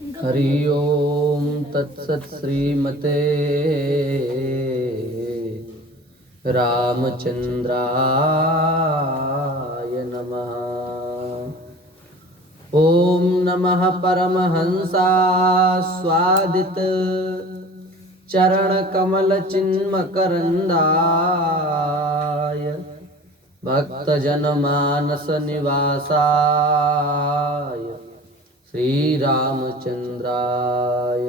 हरि ओम तत्सत श्रीमते रामचंद्राय नमः। ओम नमः परमहंसास्वादित चरण कमल चिन्मकरंदाय भक्तजन मानस निवासाय श्री रामचंद्राय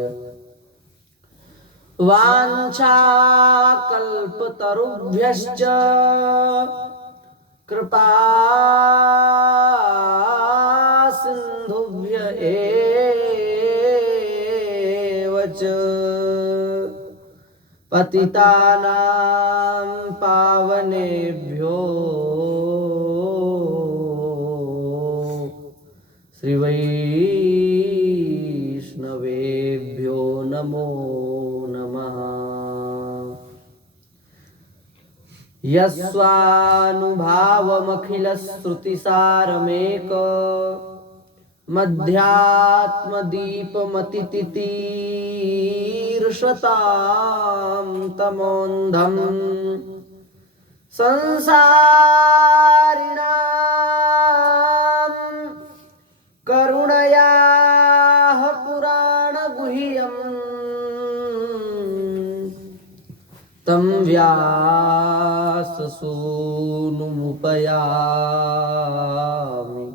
वाञ्छाकल्पतरुभ्यश्च कृपा सिन्धुभ्य एव च पतितानां पावनेभ्यो श्री वैष्णवेभ्यो नमो नमः। यस्वानुभावमखिलश्रुतिसारमेक मध्यात्मदीपमतितितीर्षतां तमोन्धं संसारिणां करुणयाः पुराणगुह्यम् तं व्याससूनुमुपयामि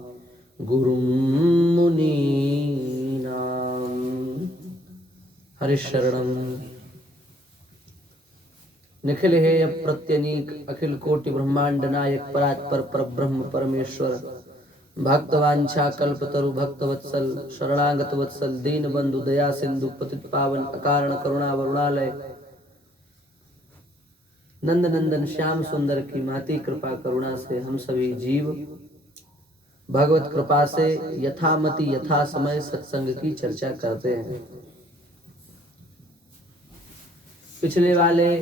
गुरुं मुनीनां। हरिशरणं निखिल हेय प्रत्यनीक अखिल कोटि ब्रह्मांड नायक परात्पर परब्रह्म परमेश्वर भक्तवांछा कल्पतरु भक्तवत्सल शरणागत वत्सल दीन बंधु दया सिंधु पतित पावन अकारण करुणा वरुणालय नंद नंदन श्याम सुंदर की माती कृपा करुणा से हम सभी जीव भगवत कृपा से यथामति यथा समय सत्संग की चर्चा करते हैं। पिछले वाले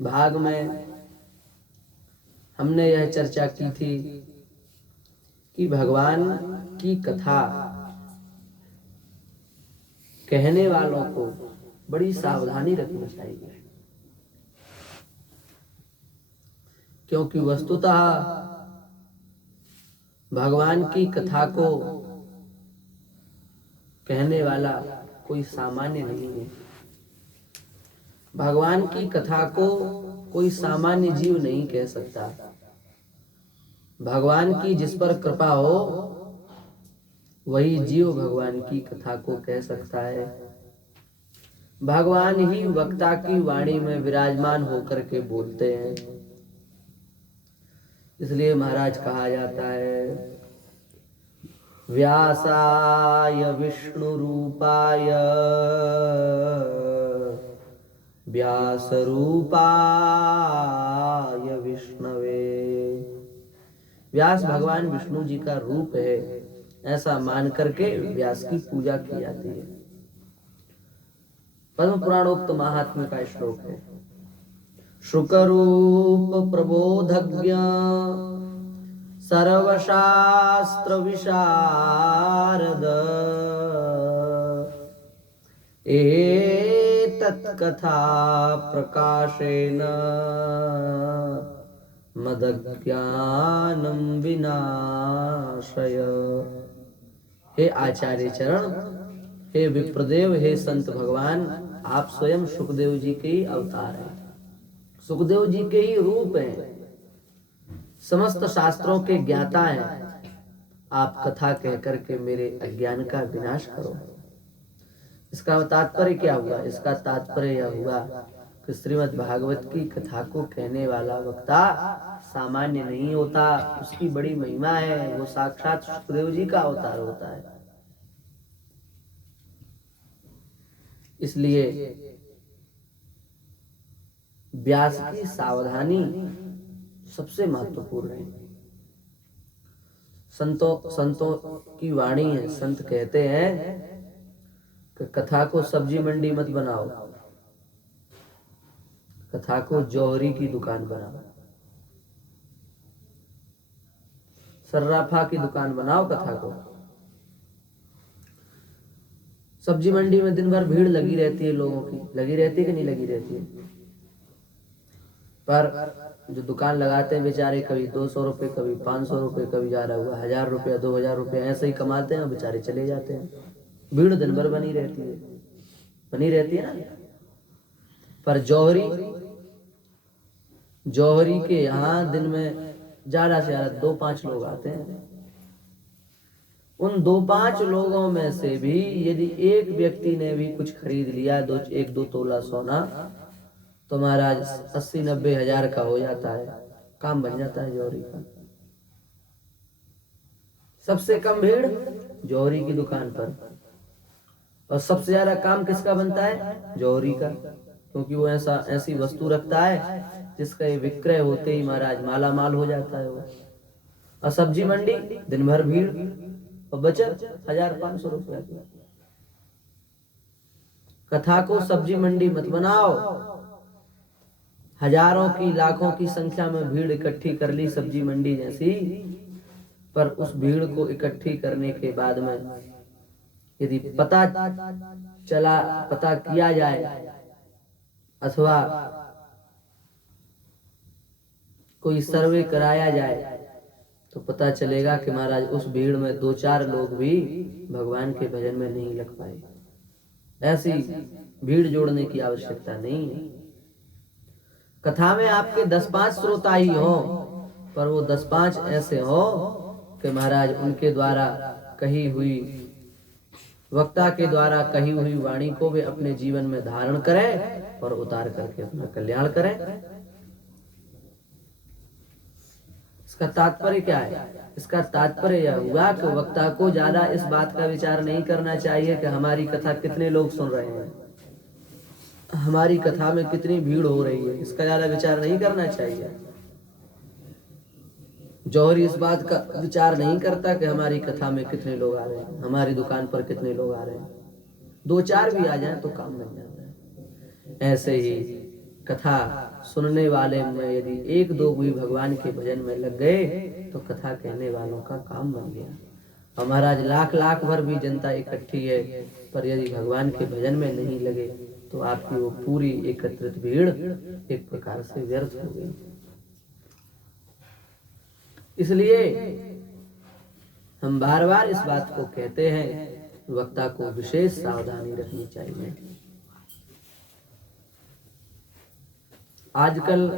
भाग में हमने यह चर्चा की थी कि भगवान की कथा कहने वालों को बड़ी सावधानी रखनी चाहिए, क्योंकि वस्तुतः भगवान की कथा को कहने वाला कोई सामान्य नहीं है। भगवान की कथा को कोई सामान्य जीव नहीं कह सकता। भगवान की जिस पर कृपा हो वही जीव भगवान की कथा को कह सकता है। भगवान ही वक्ता की वाणी में विराजमान होकर के बोलते हैं। इसलिए महाराज कहा जाता है व्यासाय विष्णु रूपाय व्यास रूपाय विष्णवे। व्यास भगवान विष्णु जी का रूप है, ऐसा मान करके व्यास की पूजा की जाती है। पद्म पुराणोक्त महात्म्य का श्लोक है शुकरूप प्रबोधज्ञ सर्वशास्त्र विशारद एतत् कथा प्रकाशेन मदज्ञानं विनाशय। हे आचार्य चरण, हे विप्रदेव, हे संत भगवान, आप स्वयं सुखदेव जी के ही अवतार हैं, सुखदेव जी के ही रूप हैं, समस्त शास्त्रों के ज्ञाता हैं। आप कथा कह करके मेरे अज्ञान का विनाश करो। इसका तात्पर्य क्या हुआ? इसका तात्पर्य यह हुआ कि श्रीमद् भागवत की कथा को कहने वाला वक्ता सामान्य नहीं होता, उसकी बड़ी महिमा है। वो साक्षात सुखदेव जी का अवतार होता है। इसलिए व्यास की सावधानी सबसे महत्वपूर्ण है। संतों की वाणी है। संत कहते हैं कि कथा को सब्जी मंडी मत बनाओ, कथा को जौहरी की दुकान बनाओ, सर्राफा की दुकान बनाओ कथा को। सब्जी मंडी में दिन भर भीड़ लगी रहती है, लोगों की लगी रहती है कि नहीं लगी रहती है। पर जो दुकान लगाते हैं बेचारे, कभी 200 रुपये, कभी 500 रुपये, कभी जा रहा हुआ 1000 रुपया, 2000 रुपया, ऐसे ही कमाते हैं, बेचारे चले जाते हैं। भीड़ दिन भर बनी रहती है ना। पर जौहरी के यहाँ दिन में ज्यादा से ज्यादा 2-5 लोग आते हैं। उन 2-5 लोगों में से भी यदि एक व्यक्ति ने भी कुछ खरीद लिया, 1-2 तोला सोना, तो महाराज 80-90 हजार का हो जाता है, काम बन जाता है जौहरी का। सबसे कम भीड़ जौहरी की दुकान पर, और सबसे ज्यादा काम किसका बनता है? जौहरी का, क्योंकि वो ऐसी वस्तु रखता है जिसका ये विक्रय होते ही महाराज माला माल हो जाता है वो। और सब्जी मंडी दिन भर भीड़ और बचत 1000-500 रुपया की। कथा को सब्जी मंडी मत बनाओ। हजारों की, लाखों की संख्या में भीड़ इकट्ठी कर ली सब्जी मंडी जैसी, पर उस भीड़ को इकट्ठी करने के बाद में यदि पता किया जाए अथवा कोई सर्वे कराया जाए, तो पता चलेगा कि महाराज उस भीड़ में 2-4 लोग भी भगवान के भजन में नहीं लग पाए। ऐसी भीड़ जोड़ने की आवश्यकता नहीं है। कथा में आपके 10-5 श्रोता ही हो, पर वो 10-5 ऐसे हो कि महाराज उनके द्वारा कही हुई, वक्ता के द्वारा कही हुई वाणी को वे अपने जीवन में धारण करें और उतार करके अपना कल्याण करें। इसका तात्पर्य क्या है? इसका तात्पर्य यह हुआ कि वक्ता को ज्यादा इस बात का विचार नहीं करना चाहिए कि हमारी कथा कितने लोग सुन रहे हैं, हमारी कथा में कितनी भीड़ हो रही है, इसका ज्यादा विचार नहीं करना चाहिए। जौहरी इस बात का विचार नहीं करता कि हमारी कथा में कितने लोग आ रहे हैं, हमारी दुकान पर कितने लोग आ रहे हैं। 2-4 भी आ जाएं तो काम बन जाता है। ऐसे ही कथा सुनने वाले में यदि 1-2 भी भगवान के भजन में लग गए तो कथा कहने वालों का काम बन गया। और महाराज लाख भर भी जनता इकट्ठी है, पर यदि भगवान के भजन में नहीं लगे तो आपकी वो पूरी एकत्रित भीड़ एक प्रकार से व्यर्थ हो गई। इसलिए हम बार बार इस बात को कहते हैं, वक्ता को विशेष सावधानी रखनी चाहिए। आजकल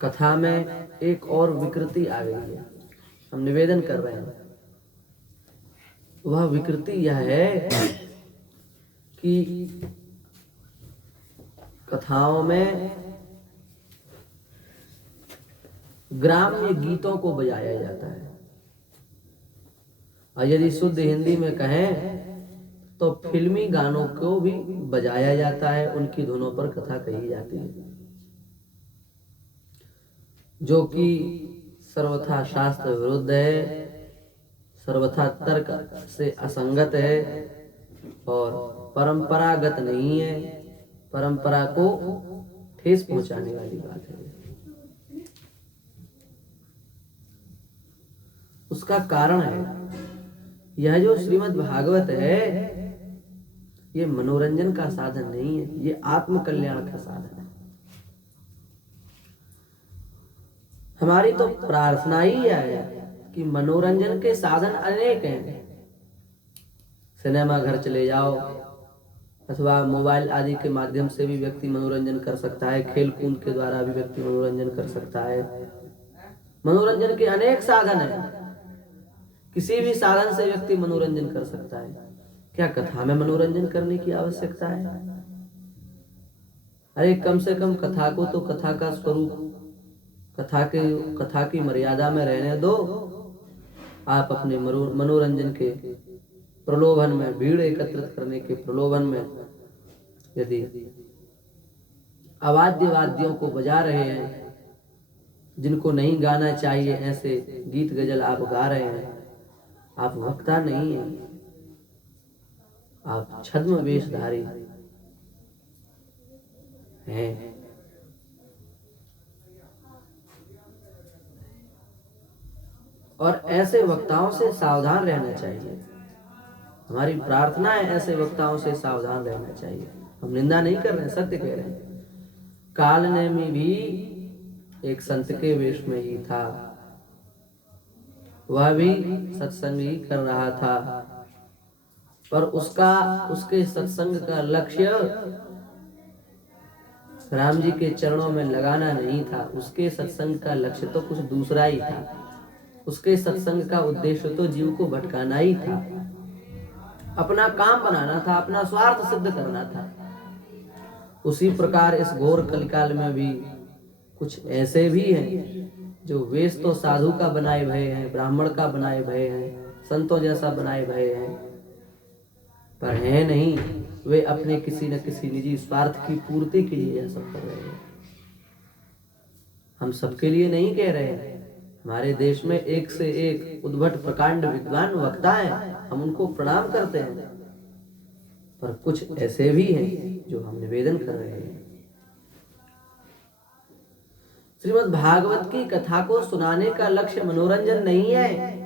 कथा में एक और विकृति आ गई है, हम निवेदन कर रहे हैं। वह विकृति यह है कि कथाओं में ग्राम्य गीतों को बजाया जाता है, और यदि शुद्ध हिंदी में कहें तो फिल्मी गानों को भी बजाया जाता है, उनकी धुनों पर कथा कही जाती है, जो कि सर्वथा शास्त्र विरुद्ध है, सर्वथा तर्क से असंगत है और परंपरागत नहीं है, परंपरा को ठेस पहुंचाने वाली बात है। उसका कारण है, यह जो श्रीमद् भागवत है ये मनोरंजन का साधन नहीं है, ये आत्म कल्याण का साधन है। हमारी तो प्रार्थना ही है कि मनोरंजन के साधन अनेक हैं। सिनेमा घर चले जाओ, अथवा मोबाइल आदि के माध्यम से भी व्यक्ति मनोरंजन कर सकता है, खेल कूद के द्वारा भी व्यक्ति मनोरंजन कर सकता है। मनोरंजन के अनेक साधन हैं, किसी भी साधन से व्यक्ति मनोरंजन कर सकता है। क्या कथा में मनोरंजन करने की आवश्यकता है? अरे कम से कम कथा को तो कथा का स्वरूप, कथा की मर्यादा में रहने दो। आप अपने मनोरंजन के प्रलोभन में, भीड़ एकत्रित करने के प्रलोभन में यदि अवाद्य वाद्यों को बजा रहे हैं, जिनको नहीं गाना चाहिए ऐसे गीत गजल आप गा रहे हैं, आप वक्ता नहीं हैं, आप छद्म वेशधारी हैं। और ऐसे वक्ताओं से सावधान रहना चाहिए। हमारी प्रार्थना है ऐसे वक्ताओं से सावधान रहना चाहिए। हम निंदा नहीं कर रहे हैं, सत्य कह रहे हैं। काल ने में भी एक संत के वेश में ही था, वह भी सत्संग ही कर रहा था, पर उसके सत्संग का लक्ष्य राम जी के चरणों में लगाना नहीं था। उसके सत्संग का लक्ष्य तो कुछ दूसरा ही था। उसके सत्संग का उद्देश्य तो जीव को भटकाना ही था, अपना काम बनाना था, अपना स्वार्थ सिद्ध करना था। उसी प्रकार इस घोर कलिकाल में भी कुछ ऐसे भी हैं जो वेश तो साधु का बनाए भय हैं, ब्राह्मण का बनाए भय हैं, संतों जैसा बनाए भय हैं, पर है नहीं, वे अपने किसी न किसी निजी स्वार्थ की पूर्ति के लिए यह सब कर रहे हैं। हम सबके लिए नहीं कह रहे हैं। हमारे देश में एक से एक उद्भट प्रकांड विद्वान वक्ता हैं, हम उनको प्रणाम करते हैं, पर कुछ ऐसे भी हैं जो हम निवेदन कर रहे हैं। श्रीमद् भागवत की कथा को सुनाने का लक्ष्य मनोरंजन नहीं है।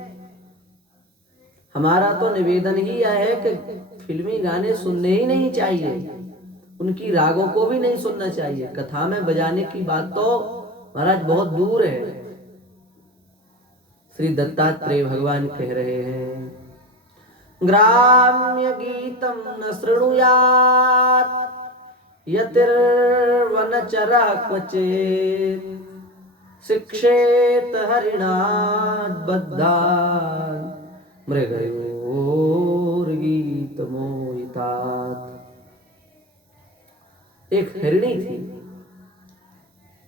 हमारा तो निवेदन ही यह है कि फिल्मी गाने सुनने ही नहीं चाहिए, उनकी रागों को भी नहीं सुनना चाहिए। कथा में बजाने की बात तो महाराज बहुत दूर है। श्री दत्तात्रेय भगवान कह रहे हैं, ग्राम्य गीतम न शृणुयात् यतिर्वनचरः क्वचित् शिक्षेत हरिणाद् बद्धान् मृगयोर्गीतमोहितात्। एक हिरणी थी,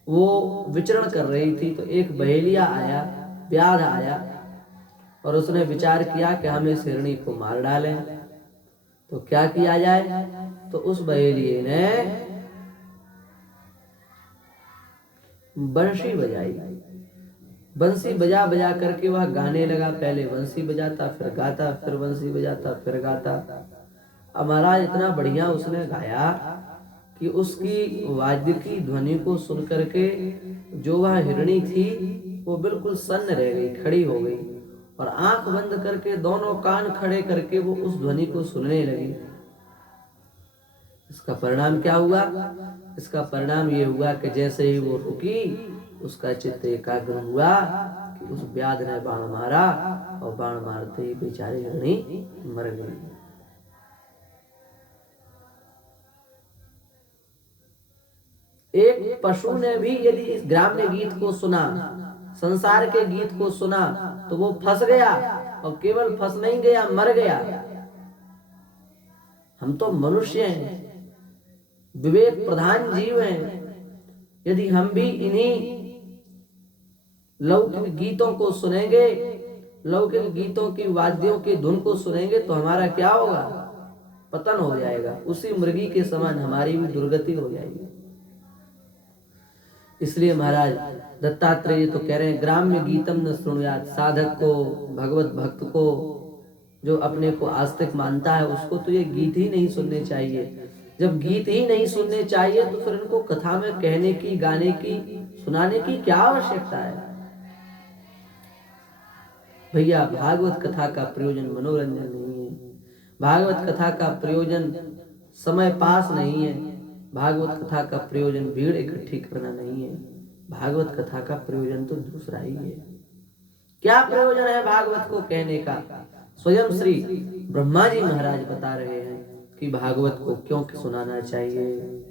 वो विचरण कर रही थी, तो एक बहेलिया आया, व्याध आया, और उसने विचार किया कि हम इस हिरणी को मार डालें। तो क्या किया जाए? तो उस बहेलिये ने बंशी बजाई। बंसी बजा बजा करके वह गाने लगा। पहले बंसी बजाता, फिर गाता, फिर बंसी बजाता, फिर गाता। अब महाराज इतना बढ़िया उसने गाया कि उसकी वाद्य की ध्वनि को सुन करके जो वह हिरणी थी वो बिल्कुल सन्न रह गई, खड़ी हो गई, और आंख बंद करके दोनों कान खड़े करके वो उस ध्वनि को सुनने लगी। इसका परिणाम क्या हुआ? इसका परिणाम ये हुआ कि जैसे ही वो रुकी, उसका चित्त एकाग्र हुआ कि उस व्याध ने बाण मारा, और बाण मारते ही बेचारी हिरणी मर गई। एक पशु ने भी यदि इस ग्राम्य गीत को सुना, संसार के गीत को सुना, तो वो फंस गया, और केवल फंस नहीं गया, मर गया। हम तो मनुष्य हैं, विवेक प्रधान जीव हैं। यदि हम भी इन्हीं लौकिक गीतों को सुनेंगे, लौकिक गीतों की वाद्यों की धुन को सुनेंगे, तो हमारा क्या होगा? पतन हो जाएगा। उसी मुर्गी के समान हमारी भी दुर्गति हो जाएगी। इसलिए महाराज दत्तात्रेय तो कह रहे हैं, ग्राम्य गीतम न शृणुयात्। साधक को, भगवत भक्त को, जो अपने को आस्तिक मानता है, उसको तो ये गीत ही नहीं सुनने चाहिए। जब गीत ही नहीं सुनने चाहिए, तो फिर इनको कथा में कहने की, गाने की, सुनाने की क्या आवश्यकता है? भैया, भागवत कथा का प्रयोजन मनोरंजन नहीं है। भागवत कथा का प्रयोजन समय पास नहीं है। भागवत कथा का प्रयोजन भीड़ इकट्ठी करना नहीं है। भागवत कथा का प्रयोजन तो दूसरा ही है। क्या प्रयोजन है भागवत को कहने का? स्वयं श्री ब्रह्मा जी महाराज बता रहे हैं कि भागवत को क्यों सुनाना चाहिए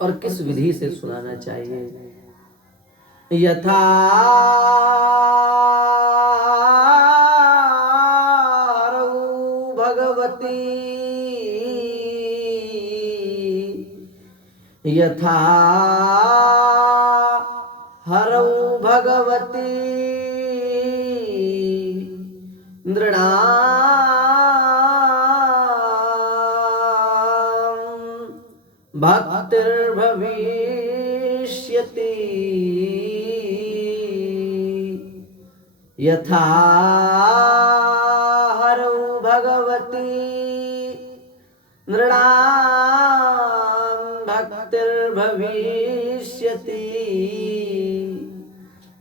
और किस विधि से सुनाना चाहिए। यथा भगवती, यथा हरौ भगवती नृणां भक्तिर्भविष्यति, यथा हरौ भगवती नृणां भक्तिर्भविष्यति,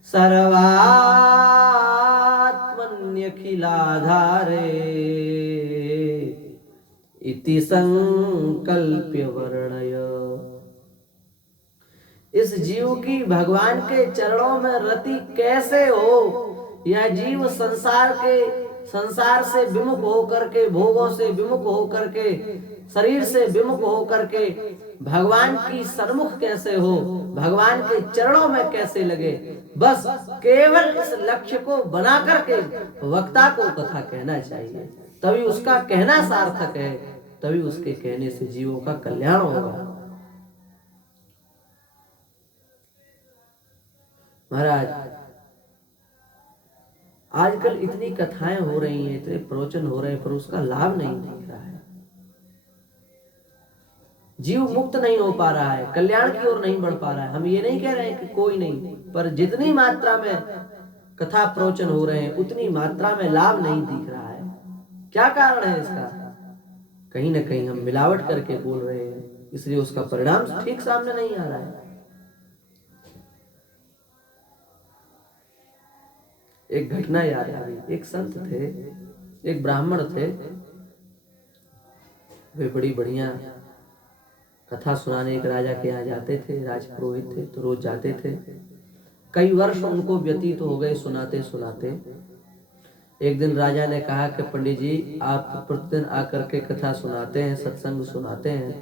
सर्वात्मन्यखिलाधारे इति संकल्प्य वर्णय। इस जीव की भगवान के चरणों में रति कैसे हो, यह जीव संसार से विमुख होकर के, भोगों से विमुख होकर के, शरीर से विमुख होकर के भगवान की सन्मुख कैसे हो, भगवान के चरणों में कैसे लगे। बस केवल इस लक्ष्य को बना करके वक्ता को कथा कहना चाहिए, तभी उसका कहना सार्थक है, तभी उसके कहने से जीवों का कल्याण होगा। महाराज आजकल इतनी कथाएं हो रही हैं, इतने प्रवचन हो रहे हैं, पर उसका लाभ नहीं दिख रहा है। जीव मुक्त नहीं हो पा रहा है, कल्याण की ओर नहीं बढ़ पा रहा है। हम ये नहीं कह रहे हैं कि कोई नहीं, पर जितनी मात्रा में कथा प्रवचन हो रहे हैं उतनी मात्रा में लाभ नहीं दिख रहा है। क्या कारण है इसका? कहीं ना कहीं हम मिलावट करके बोल रहे हैं, इसलिए उसका परिणाम ठीक सामने नहीं आ रहा है। एक घटना याद आ रही। एक संत थे, एक ब्राह्मण थे, वे बड़ी बढ़िया कथा सुनाने एक राजा के यहाँ जाते थे। राजपुरोहित थे तो रोज जाते थे। कई वर्ष उनको व्यतीत हो गए सुनाते सुनाते। एक दिन राजा ने कहा कि पंडित जी, आप प्रतिदिन आकर के कथा सुनाते हैं, सत्संग सुनाते हैं,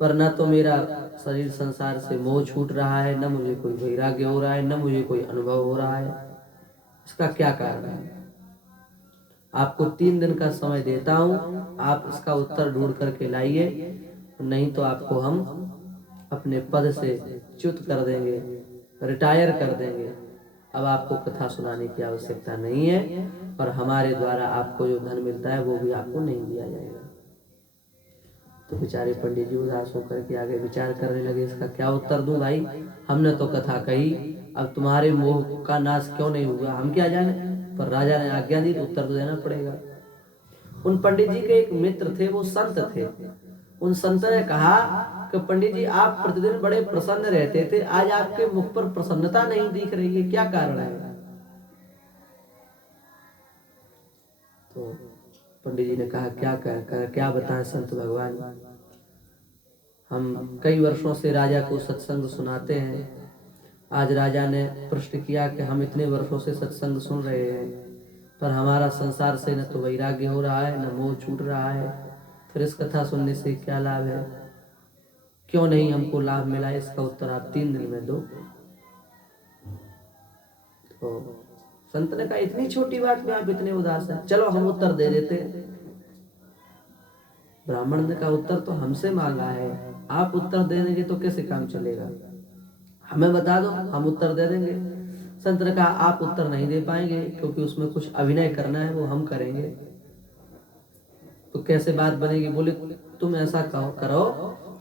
पर न तो मेरा शरीर संसार से मोह छूट रहा है, न मुझे कोई वैराग्य हो रहा है, न मुझे कोई अनुभव हो रहा है। इसका क्या कारण है? आपको 3 दिन का समय देता हूं, आप इसका उत्तर ढूंढ करके लाइए, नहीं तो आपको हम अपने पद से च्युत कर देंगे, रिटायर कर देंगे। अब आपको कथा सुनाने की आवश्यकता नहीं है, और हमारे द्वारा आपको जो धन मिलता है वो भी आपको नहीं दिया जाएगा। तो बेचारे पंडित जी उदास होकर के आगे विचार करने लगे, इसका क्या उत्तर दूं भाई, हमने तो कथा कही, अब तुम्हारे मोह का नाश क्यों नहीं हुआ हम क्या जाने। पर राजा ने आज्ञा दी तो उत्तर तो देना पड़ेगा। उन पंडित जी के एक मित्र थे, वो संत थे। उन संत ने कहा कि पंडित जी, आप प्रतिदिन बड़े प्रसन्न रहते थे, आज आपके मुख पर प्रसन्नता नहीं दिख रही है, क्या कारण है? तो पंडित जी ने कहा, क्या बताएं संत भगवान, हम कई वर्षों से राजा को सत्संग सुनाते हैं। आज राजा ने प्रश्न किया कि हम इतने वर्षों से सत्संग सुन रहे हैं, पर हमारा संसार से न तो वैराग्य हो रहा है, न मोह छूट रहा है, फिर इस कथा सुनने से क्या लाभ है? क्यों नहीं हमको लाभ मिला? इसका उत्तर आप 3 दिन में दो। तो संत ने कहा, इतनी छोटी बात में आप इतने उदास हैं, चलो हम उत्तर दे देते। ब्राह्मण ने कहा, उत्तर तो हमसे मांगा है, आप उत्तर दे देंगे तो कैसे काम चलेगा? हमें बता दो, हम उत्तर दे देंगे। संत ने कहा, आप उत्तर नहीं दे पाएंगे, क्योंकि उसमें कुछ अभिनय करना है, वो हम करेंगे। तो कैसे बात बनेगी? बोले, तुम ऐसा करो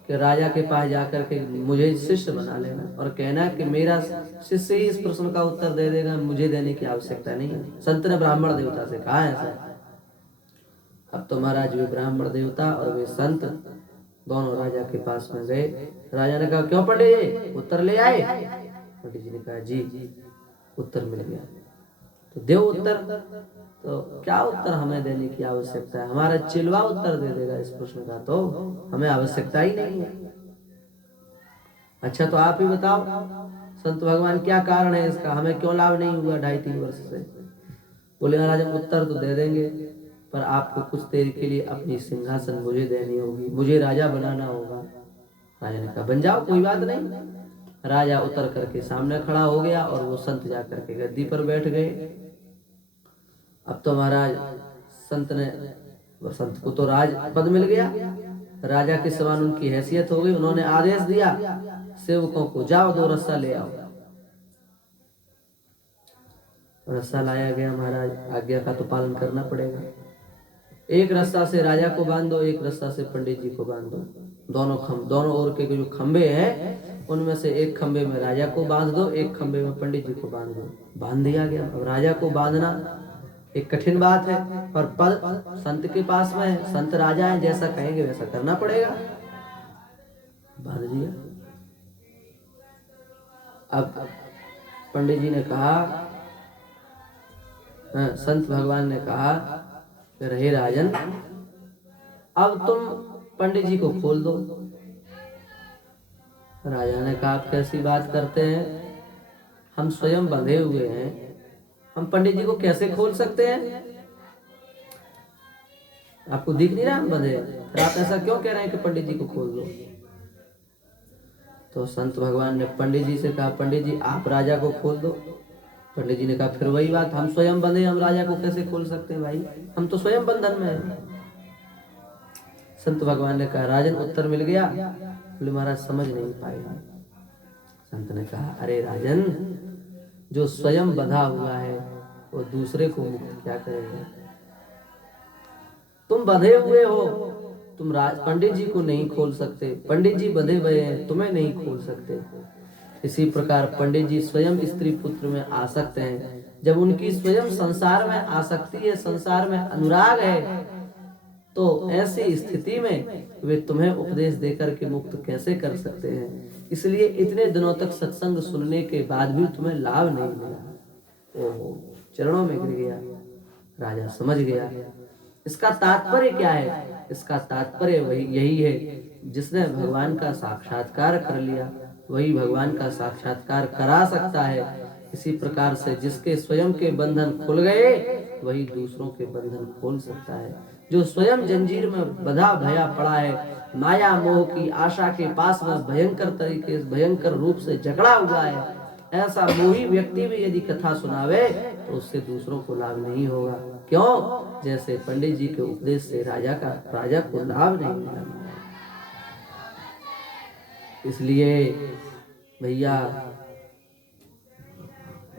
कि राजा के पास जाकर के मुझे शिष्य बना लेना, और कहना कि मेरा शिष्य ही इस प्रश्न का उत्तर दे देगा, मुझे देने की आवश्यकता नहीं है। संत ने ब्राह्मण देवता से कहा ऐसा। अब तो महाराज वे ब्राह्मण देवता और वे संत दोनों राजा के पास में गए। राजा ने कहा, क्यों पंडित जी, उत्तर ले आए? पंडित जी ने कहा, जी उत्तर मिल गया। तो देव उत्तर। तो क्या उत्तर हमें देने की आवश्यकता है? हमारा चिलवा उत्तर दे देगा इस प्रश्न का, तो हमें आवश्यकता ही नहीं है। अच्छा, तो आप ही बताओ संत भगवान, क्या कारण है इसका, हमें क्यों लाभ नहीं हुआ 2.5-3 वर्ष से? बोले, महाराज हम उत्तर तो दे देंगे, पर आपको कुछ देर के लिए अपनी सिंहासन मुझे देनी होगी, मुझे राजा बनाना होगा। राजा ने कहा, बन जाओ, कोई बात नहीं। राजा उतर करके सामने खड़ा हो गया और वो संत जाकर के गद्दी पर बैठ गए। अब तो महाराज संत को तो राज पद मिल गया, राजा के समान उनकी हैसियत हो गई। उन्होंने आदेश दिया सेवकों को, जाओ 2 रस्सा ले आओ। रस्सा लाया गया। महाराज, आज्ञा का तो पालन करना पड़ेगा। एक रस्सा से राजा को बांध दो, एक रस्सा से पंडित जी को बांध दो। दोनों ओर के जो खंबे हैं उनमें से एक खंबे में राजा को बांध दो, एक खंबे में पंडित जी को बांध दो। बांध दिया गया। अब राजा को बांधना एक कठिन बात है, पर पद संत के पास में है, संत राजा है, जैसा कहेंगे वैसा करना पड़ेगा। बांध दिया। अब पंडित जी ने कहा, संत भगवान ने कहा, रहे राजन, अब तुम पंडित जी को खोल दो। राजा ने कहा, आप कैसी बात करते हैं, हम स्वयं बंधे हुए हैं, हम पंडित जी को कैसे खोल सकते हैं? आपको दिख नहीं रहा हम बंधे, फिर आप ऐसा क्यों कह रहे हैं कि पंडित जी को खोल दो? तो संत भगवान ने पंडित जी से कहा, पंडित जी आप राजा को खोल दो। पंडित जी ने कहा, फिर वही बात, हम स्वयं बंधे, हम राजा को कैसे खोल सकते हैं भाई, हम तो स्वयं बंधन में हैं। संत भगवान ने कहा, राजन उत्तर मिल गया? बोले महाराज समझ नहीं पाएगा। संत ने कहा, अरे राजन, जो स्वयं बंधा हुआ है वो दूसरे को मुक्त क्या करेगा? तुम बंधे हुए हो, तुम पंडित जी को नहीं खोल सकते, पंडित जी बंधे हुए हैं, तुम्हें नहीं खोल सकते। इसी प्रकार पंडित जी स्वयं स्त्री पुत्र में आ सकते हैं, जब उनकी स्वयं संसार में आसक्ति है, संसार में अनुराग है, तो ऐसी स्थिति में वे तुम्हें उपदेश देकर के मुक्त कैसे कर सकते हैं? इसलिए इतने दिनों तक सत्संग सुनने के बाद भी तुम्हें लाभ नहीं मिला। ओहो, चरणों में गिर गया। राजा समझ गया। इसका तात्पर्य क्या है? इसका तात्पर्य वही यही है, जिसने भगवान का साक्षात्कार कर लिया वही भगवान का साक्षात्कार करा सकता है। इसी प्रकार से जिसके स्वयं के बंधन खुल गए वही दूसरों के बंधन खोल सकता है। जो स्वयं जंजीर में बंधा भया पड़ा है, माया मोह की आशा के पास में भयंकर रूप से जकड़ा हुआ है, ऐसा मोही व्यक्ति भी यदि कथा सुनावे तो उससे दूसरों को लाभ नहीं होगा। क्यों? जैसे पंडित जी के उपदेश से राजा को लाभ नहीं मिला। इसलिए भैया,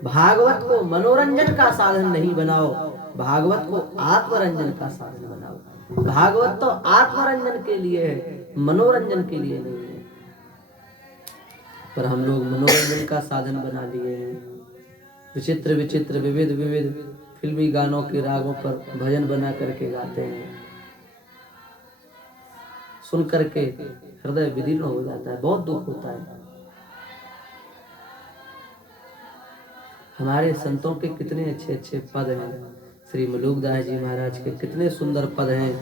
भागवत को मनोरंजन का साधन नहीं बनाओ, भागवत को आत्मरंजन का साधन बनाओ। भागवत तो आत्मरंजन के लिए है, मनोरंजन के लिए नहीं है। पर हम लोग मनोरंजन का साधन बना लिए हैं। विचित्र विचित्र विविध विविध फिल्मी गानों के रागों पर भजन बना करके गाते हैं, सुन करके हृदय विदीर्ण हो जाता है, बहुत दुख होता है। हमारे संतों के कितने अच्छे अच्छे पद हैं। श्री मलुकदास जी महाराज के कितने सुंदर पद हैं,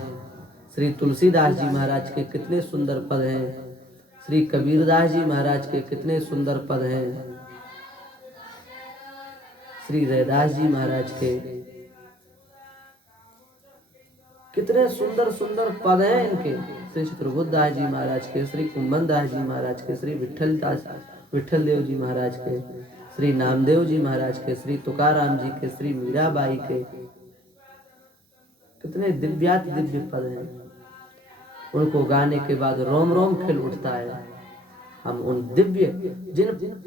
श्री तुलसीदास जी महाराज के कितने सुंदर पद हैं, श्री कबीरदास जी महाराज के कितने सुंदर पद हैं, श्री रैदास जी महाराज के कितने सुंदर सुंदर पद हैं इनके, श्री प्रबुद्धदास जी महाराज के, श्री कुंभन दास जी महाराज के, श्री विठल देव जी महाराज के, श्री नामदेव जी महाराज के, श्री तुकाराम जी के, श्री मीराबाई के, कितने दिव्याति दिव्य पद हैं। उनको गाने के बाद रोम रोम खिल उठता है। हम उन दिव्य जिन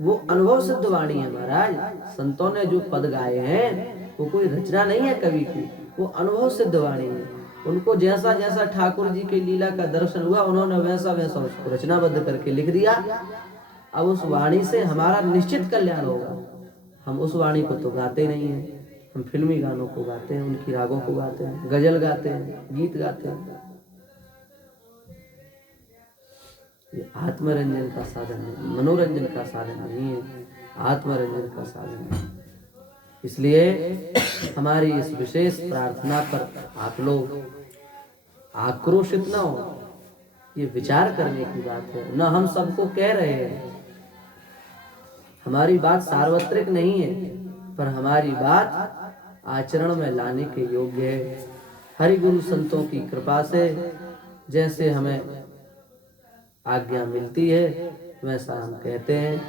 वो अनुभव सिद्ध वाणी है महाराज, संतों ने जो पद गाए हैं वो कोई रचना नहीं है कवि की, वो अनुभव सिद्ध वाणी है। उनको जैसा जैसा ठाकुर जी के लीला का दर्शन हुआ उन्होंने वैसा वैसा उसको रचनाबद्ध करके लिख दिया। अब उस वाणी से हमारा निश्चित कल्याण होगा। हम उस वाणी को तो गाते नहीं हैं, हम फिल्मी गानों को गाते हैं, उनकी रागों को गाते हैं, गजल गाते हैं, गीत गाते हैं। ये आत्मरंजन का साधन है, मनोरंजन का साधन नहीं है, आत्मरंजन का साधन है। इसलिए हमारी इस विशेष प्रार्थना पर आप लोग आक्रोशित न हो, ये विचार करने की बात है। न हम सबको कह रहे हैं, हमारी बात सार्वत्रिक नहीं है, पर हमारी बात आचरण में लाने के योग्य है। हरि गुरु संतों की कृपा से जैसे हमें आज्ञा मिलती है वैसा हम कहते हैं,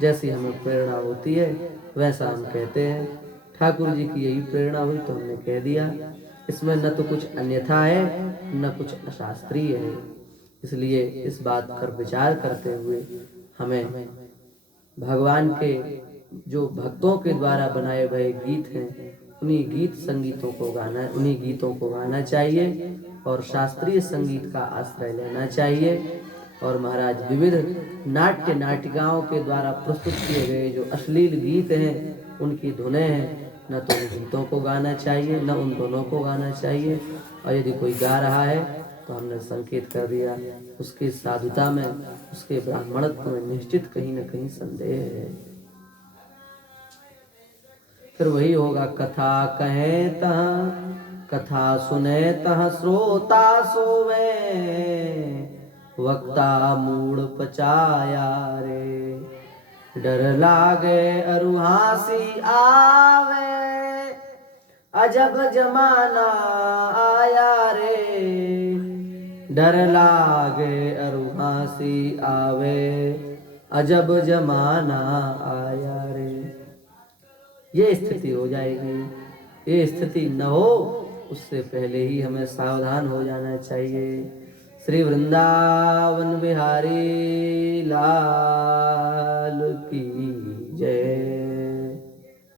जैसी हमें प्रेरणा होती है वैसा हम कहते हैं। ठाकुर जी की यही प्रेरणा हुई तो हमने कह दिया। इसमें न तो कुछ अन्यथा है न कुछ अशास्त्रीय है। इसलिए इस बात पर विचार करते हुए हमें भगवान के जो भक्तों के द्वारा बनाए गए गीत हैं उन्हीं गीत संगीतों को गाना, उन्हीं गीतों को गाना चाहिए और शास्त्रीय संगीत का आश्रय लेना चाहिए। और महाराज विविध नाट्य नाटिकाओं के द्वारा प्रस्तुत किए गए जो अश्लील गीत हैं उनकी धुनें हैं, न तो उन गीतों को गाना चाहिए न उन दोनों को गाना चाहिए। और यदि कोई गा रहा है तो हमने संकेत कर दिया उसकी साधुता में, उसके ब्राह्मणत्व में निश्चित कहीं न कहीं संदेह है। फिर वही होगा, कथा कहें तहाँ कथा सुने तह श्रोता सोवे, वक्ता मूड पचाया रे। डर लागे अरु हासी आवे, अजब जमाना आया रे। डर लागे अरु हासी आवे, अजब जमाना आया रे। ये स्थिति हो जाएगी। ये स्थिति न हो उससे पहले ही हमें सावधान हो जाना चाहिए। श्री वृंदावन बिहारी लाल की जय।